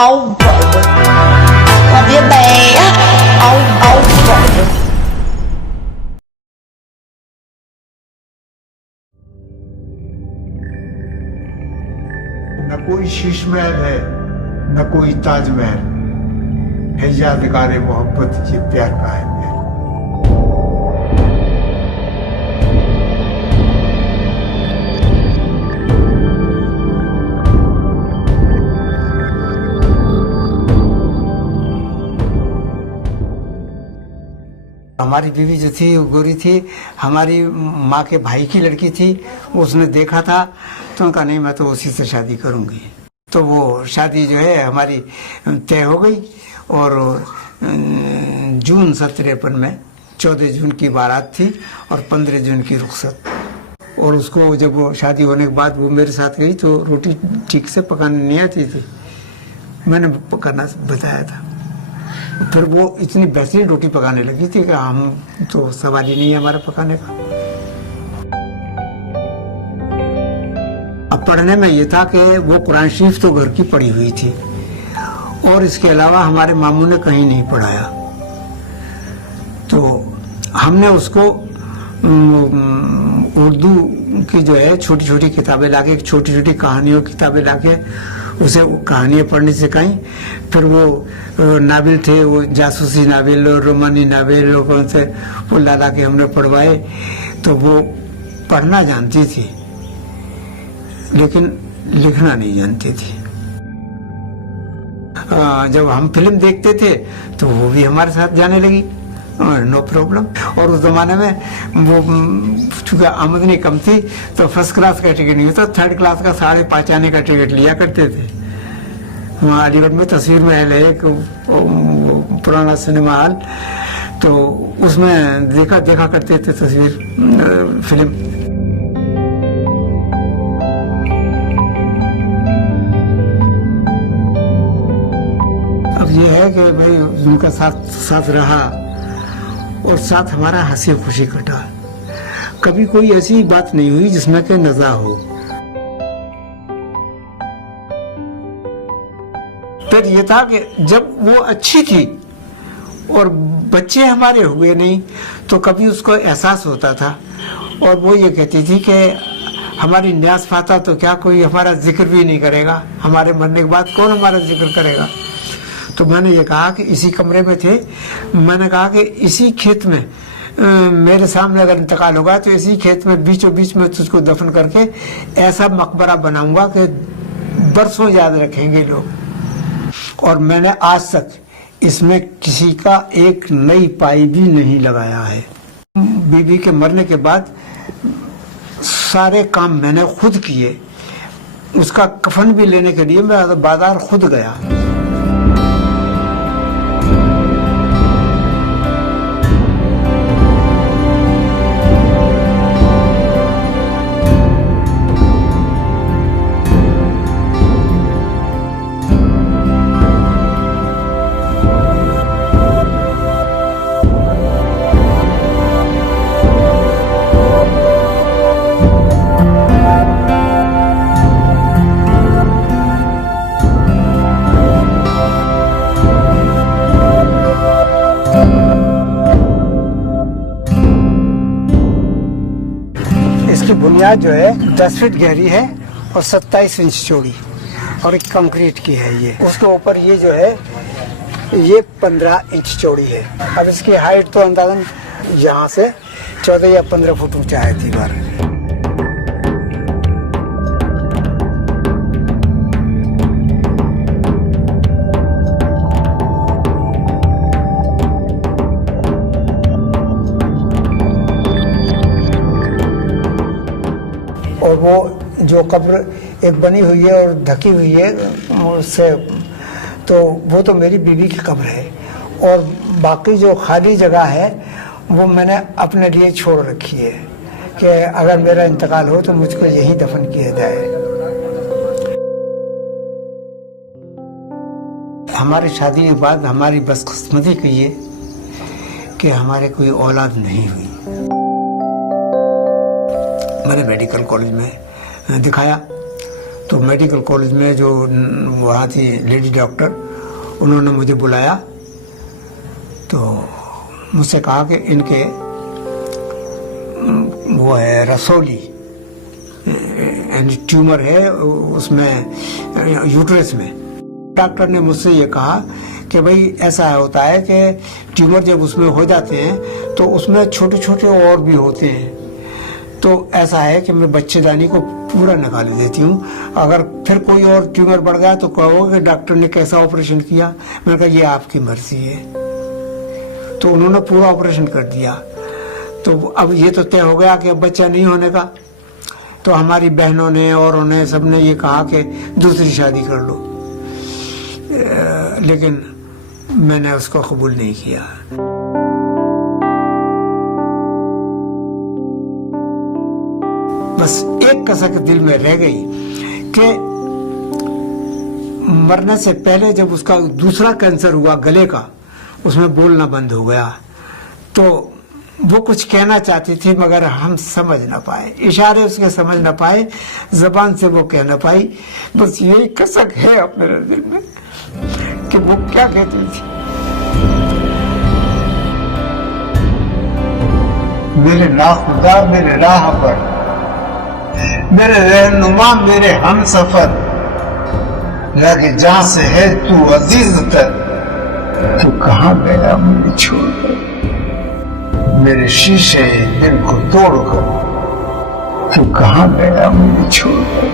Oh brother, love you babe. Oh brother. न कोई शीश महल है न कोई ताजमहल है, यादगार मोहब्बत ये प्यार का है मेरा। हमारी बीवी जो थी वो गोरी थी, हमारी माँ के भाई की लड़की थी। उसने देखा था तो उनका नहीं, मैं तो उसी से शादी करूंगी। तो वो शादी जो है हमारी तय हो गई और जून 1953 में 14 जून की बारात थी और 15 जून की रुखसत। और उसको जब वो शादी होने के बाद वो मेरे साथ गई तो रोटी ठीक से पकाने नहीं आती थी, मैंने पकाना बताया था। फिर वो इतनी बेहतरीन रोटी पकाने लगी थी कि हम तो सवाल ही नहीं है हमारा पकाने का। अब पढ़ने में ये था कि वो कुरान शरीफ तो घर की पढ़ी हुई थी और इसके अलावा हमारे मामू ने कहीं नहीं पढ़ाया। तो हमने उसको उर्दू की जो है छोटी छोटी किताबें लाके, छोटी छोटी कहानियों की किताबें लाके उसे कहानियाँ पढ़नी सिखाई। फिर वो नावल थे, वो जासूसी नावल और रोमानी नावल और कौन से वो ला के हमने पढ़वाए। तो वो पढ़ना जानती थी लेकिन लिखना नहीं जानती थी। जब हम फिल्म देखते थे तो वो भी हमारे साथ जाने लगी, नो प्रॉब्लम। और उस जमाने में वो चूंकि आमदनी कम थी तो फर्स्ट क्लास का टिकट नहीं होता, थर्ड क्लास का 5.5 आने का टिकट लिया करते थे। वहाँ अलीगढ़ में तस्वीर महल है एक पुराना सिनेमा हॉल, तो उसमें देखा करते थे तस्वीर फिल्म। अब ये है कि भाई उनका साथ रहा और साथ हमारा हंसी खुशी कटा। कभी कोई ऐसी बात नहीं हुई जिसमें कि नज़ा हो। फिर ये था कि जब वो अच्छी थी और बच्चे हमारे हुए नहीं तो कभी उसको एहसास होता था और वो ये कहती थी कि हमारी न्यास फाता तो क्या कोई हमारा जिक्र भी नहीं करेगा, हमारे मरने के बाद कौन हमारा जिक्र करेगा। तो मैंने ये कहा कि इसी कमरे में थे, मैंने कहा कि इसी खेत में मेरे सामने अगर इंतकाल होगा तो इसी खेत में बीचों बीच में तुझको दफन करके ऐसा मकबरा बनाऊंगा कि बरसों याद रखेंगे लोग। और मैंने आज तक इसमें किसी का एक नई पाई भी नहीं लगाया है। बीबी के मरने के बाद सारे काम मैंने खुद किए। उसका कफन भी लेने के लिए मैं बाजार खुद गया। इसकी बुनियाद जो है 10 फीट गहरी है और 27 इंच चौड़ी और एक कंक्रीट की है ये। उसके ऊपर ये जो है ये 15 इंच चौड़ी है। अब इसकी हाइट तो अंदाजन यहाँ से 14 या 15 फुट ऊंचा है दीवार। और वो जो कब्र एक बनी हुई है और ढकी हुई है उससे, तो वो तो मेरी बीवी की कब्र है। और बाकी जो खाली जगह है वो मैंने अपने लिए छोड़ रखी है कि अगर मेरा इंतकाल हो तो मुझको यहीं दफन किया जाए। हमारी शादी के बाद हमारी बदकिस्मती की ये कि हमारे कोई औलाद नहीं हुई। मैंने मेडिकल कॉलेज में दिखाया तो मेडिकल कॉलेज में जो वहाँ थी लेडी डॉक्टर, उन्होंने मुझे बुलाया, तो मुझसे कहा कि इनके वो है रसौली ट्यूमर है उसमें यूट्रस में। डॉक्टर ने मुझसे ये कहा कि भाई ऐसा होता है कि ट्यूमर जब उसमें हो जाते हैं तो उसमें छोटे छोटे और भी होते हैं, तो ऐसा है कि मैं बच्चेदानी को पूरा निकाल देती हूँ, अगर फिर कोई और ट्यूमर बढ़ गया तो कहोगे डॉक्टर ने कैसा ऑपरेशन किया। मैंने कहा ये आपकी मर्जी है। तो उन्होंने पूरा ऑपरेशन कर दिया। तो अब ये तो तय हो गया कि अब बच्चा नहीं होने का, तो हमारी बहनों ने और उन्हें सबने ये कहा कि दूसरी शादी कर लो, लेकिन मैंने उसको कबूल नहीं किया। बस एक कसक दिल में रह गई कि मरने से पहले जब उसका दूसरा कैंसर हुआ गले का, उसमें बोलना बंद हो गया, तो वो कुछ कहना चाहती थी मगर हम समझ ना पाए, इशारे उसके समझ ना पाए, जबान से वो कह ना पाई। बस यही कसक है अपने दिल में कि वो क्या कहती थी। मेरे नाखुदा मेरे राह पर, मेरे रहनुमा मेरे हम सफर, लगे जहां से है तू अजीज तर, तू कहाँ गया मुझे छोड़कर, मेरे शीशे दिल को तोड़कर, तू कहाँ गया मुझे छोड़कर।